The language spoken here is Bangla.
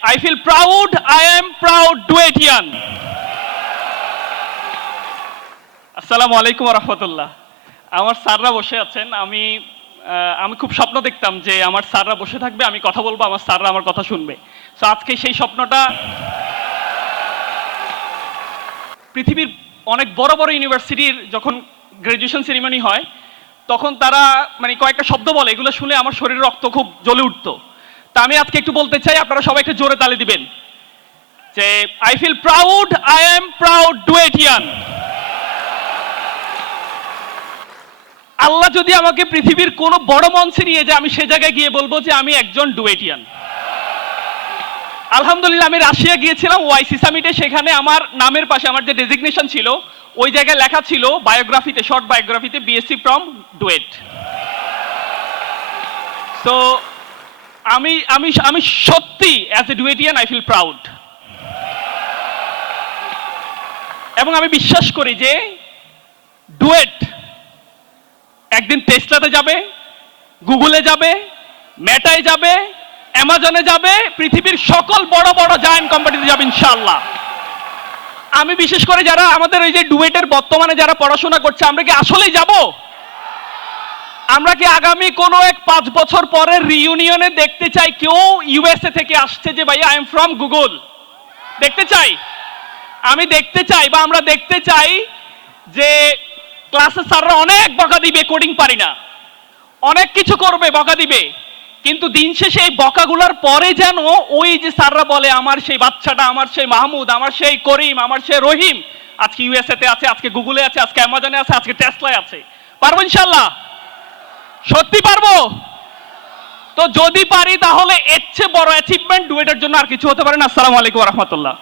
I feel proud. I am proud. Duetian. আসসালামু আলাইকুম রহমতুল্লাহ আমার স্যাররা বসে আছেন আমি আমি খুব স্বপ্ন দেখতাম যে আমার স্যাররা বসে থাকবে আমি কথা বলব আমার স্যাররা আমার কথা শুনবে তো আজকে সেই স্বপ্নটা পৃথিবীর অনেক বড় বড় ইউনিভার্সিটির যখন গ্রাজুয়েশন সেরিমনি হয়, তখন তারা মানে কয়েকটা শব্দ বলে, এগুলো শুনে আমার শরীরের রক্ত খুব জ্বলে উঠতো। তা আমি আজকে একটু বলতে চাই, আপনারা সবাই একটু জোরে তালি দিবেন। যে I feel proud I am proud DUETian আল্লাহ যদি আমাকে পৃথিবীর কোনো বড় মঞ্চে নিয়ে যায়, আমি সে জায়গায় গিয়ে বলব যে আমি একজন ডুয়েটিয়ান আলহামদুলিল্লাহ, আমি রাশিয়া গিয়েছিলাম ওয়াইসি সামিটে সেখানে আমার নামের পাশে আমার যে ডেজিগনেশন ছিল, ওই জায়গায় লেখা ছিল বায়োগ্রাফিতে শর্ট বায়োগ্রাফিতে বিএসসি ফ্রম ডুয়েট সো আমি আমি আমি সত্যি as a DUETian I feel proud এবং আমি বিশ্বাস করি যে ডুয়েট একদিন টেস্টাতে যাবে, গুগলে যাবে, মেটায় যাবে, অ্যামাজনে যাবে, পৃথিবীর সকল বড় বড় জায়ান্ট কোম্পানিতে যাবে ইনশাআল্লাহ। আমি বিশেষ করে যারা আমাদের এই যে ডুয়েটের বর্তমানে যারা পড়াশোনা করছে, আমরা কি আসলেই যাব? আমরা কি আগামী কোনো এক পাঁচ বছর পরের রিইউনিয়নে দেখতে চাই? কেউ ইউএসএ থেকে আসছে যে ভাই আই এম ফ্রম গুগল দেখতে চাই? আমি দেখতে চাই বা আমরা দেখতে চাই যে ক্লাসের স্যাররা অনেক বকা দিবে কোডিং পারি না। অনেক কিছু করবে, বকা দিবে। কিন্তু দিন শেষে এই বকাগুলোর পরে যেন ওই যে স্যাররা বলে, আমার সেই বাচ্চাটা, আমার সেই মাহমুদ, আমার সেই করিম, আমার সেই রহিম, আজকে ইউএসএ তে আছে, আজকে গুগলে আছে, আজকে অ্যামাজনে আছে, আজকে টেসলায় আছে। পারব ইনশাল্লাহ সত্যি পারব? তো যদি পারি তাহলে এর চেয়ে বড় অ্যাচিভমেন্ট ডুয়েটের জন্য আর কিছু হতে পারে না। আসসালামু আলাইকুম রহমতুল্লাহ।